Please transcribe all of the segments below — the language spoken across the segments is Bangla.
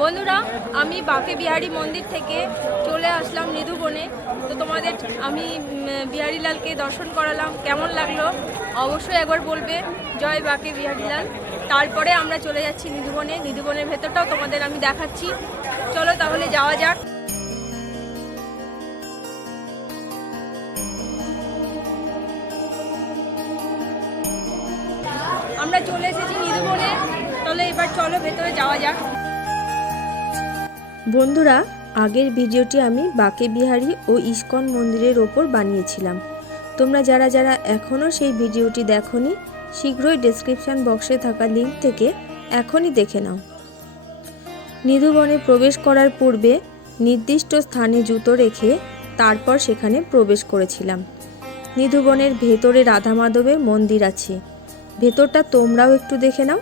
বন্ধুরা, আমি বাঁকে বিহারি মন্দির থেকে চলে আসলাম নিধুবনে তো তোমাদের, আমি বিহারীলালকে দর্শন করালাম। কেমন লাগল? অবশ্যই একবার বলবে। জয় বাঁকে বিহারীলাল তারপরে আমরা চলে যাচ্ছি নিধুবনে নিধুবনের ভেতরটাও তোমাদের আমি দেখাচ্ছি। চলো তাহলে যাওয়া যাক। তাহলে এবার চলো, ভেতরে যাওয়া যাক। বন্ধুরা, আগের ভিডিওটি আমি বাকে বিহারি ও ইস্কন মন্দিরের ওপর বানিয়েছিলাম। তোমরা যারা যারা এখনও সেই ভিডিওটি দেখোনি, শীঘ্রই ডেসক্রিপশন বক্সে থাকা লিঙ্ক থেকে এখনই দেখে নাও। নিধুবনে প্রবেশ করার পূর্বে নির্দিষ্ট স্থানে জুতো রেখে তারপর সেখানে প্রবেশ করেছিলাম। নিধুবনের ভেতরে রাধা মাধবের মন্দির আছে। ভেতরটা তোমরাও একটু দেখে নাও।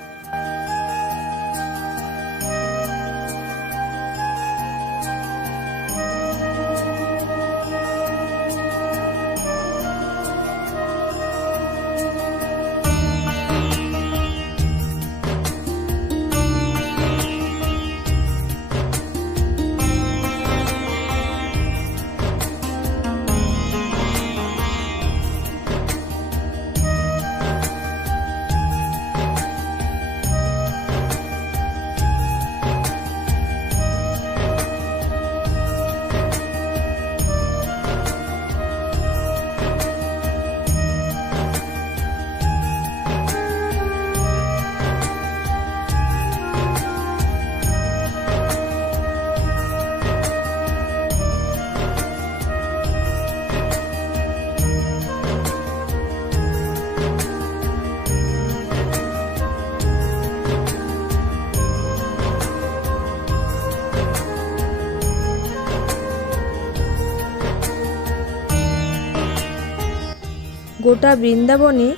গোটা বৃন্দাবনে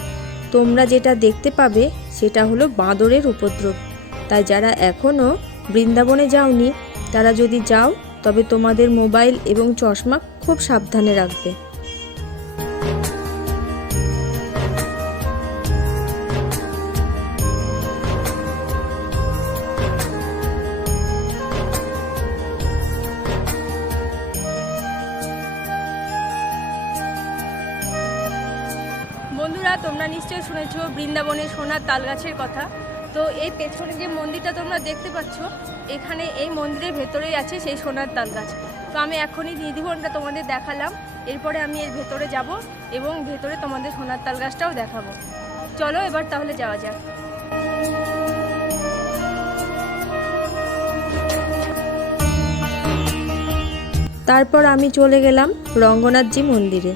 তোমরা যেটা দেখতে পাবে, সেটা হলো বাঁদরের উপদ্রব। তাই যারা এখনও বৃন্দাবনে যাওনি, তারা যদি যাও, তবে তোমাদের মোবাইল এবং চশমা খুব সাবধানে রাখবে। বন্ধুরা, তোমরা নিশ্চয়ই শুনেছ বৃন্দাবনের সোনার তাল গাছের কথা। তো এই পেছনে যে মন্দিরটা তোমরা দেখতে পাচ্ছ, এখানে এই মন্দিরের ভেতরেই আছে সেই সোনার তাল গাছ তো আমি এখনই নিধিবনটা তোমাদের দেখালাম, এরপরে আমি এর ভেতরে যাব এবং ভেতরে তোমাদের সোনার তাল গাছটাও দেখাবো। চলো এবার তাহলে যাওয়া যাক। তারপর আমি চলে গেলাম রঙ্গনাথজি মন্দিরে।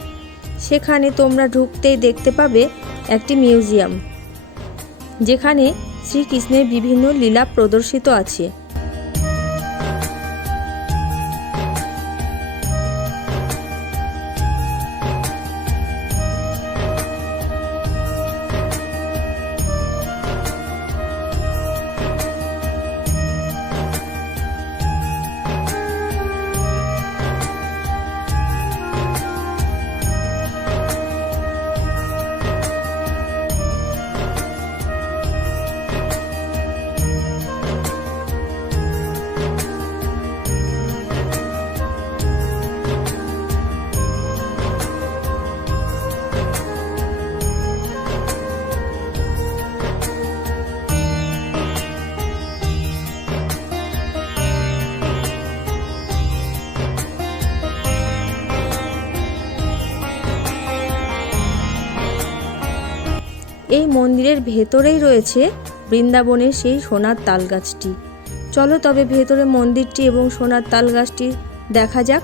সেখানে তোমরা ঢুকতেই দেখতে পাবে একটি মিউজিয়াম যেখানে শ্রীকৃষ্ণের বিভিন্ন লীলা প্রদর্শিত আছে। এই মন্দিরের ভেতরেই রয়েছে বৃন্দাবনের সেই সোনার তালগাছটি। চলো তবে ভেতরে মন্দিরটি এবং সোনার তাল গাছটি দেখা যাক।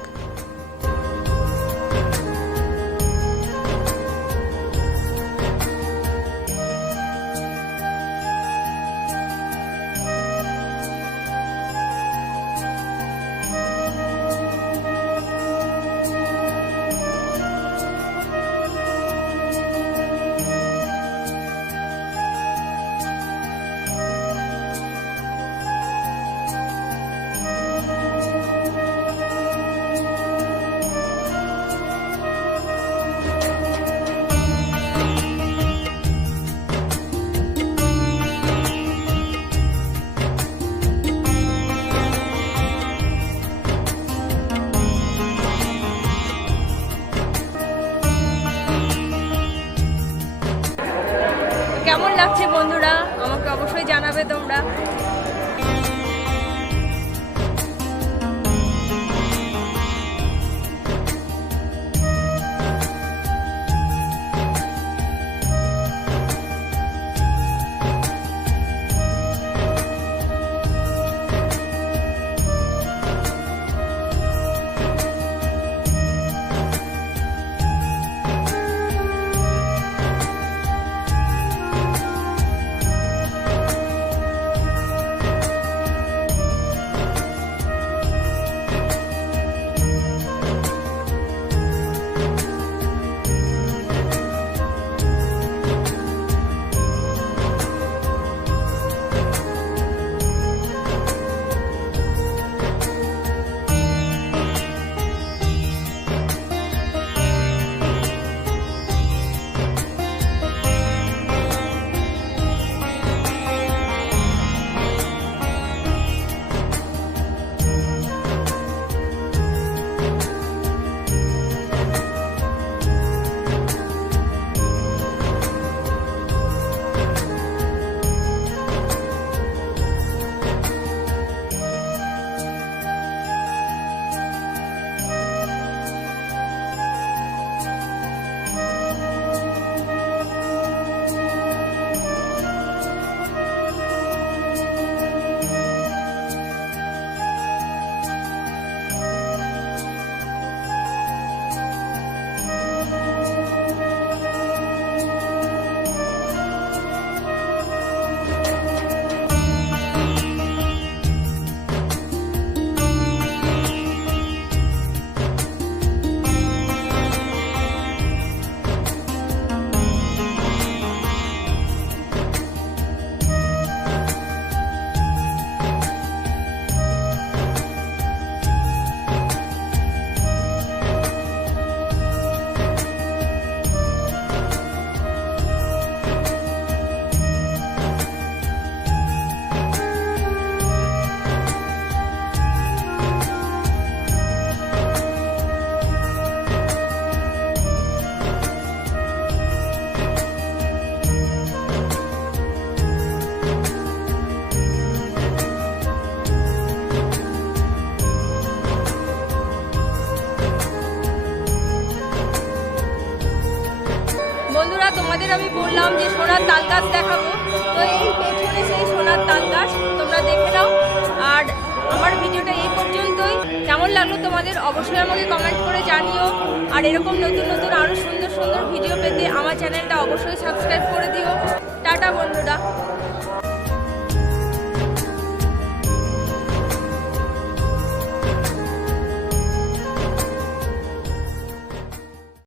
অবশ্যই জানাবে তোমরা। তোমাদের আমি বললাম যে সোনার তাল গাছ দেখাবো। তো এই পেছনে সেই সোনার তাল গাছ, তোমরা দেখে নাও। আর আমার ভিডিওটা এই পর্যন্তই। কেমন লাগল তোমাদের? অবশ্যই আমাকে কমেন্ট করে জানিও। আর এরকম নতুন নতুন আরও সুন্দর সুন্দর ভিডিও পেতে আমার চ্যানেলটা অবশ্যই সাবস্ক্রাইব করে দিও। টাটা বন্ধুরা।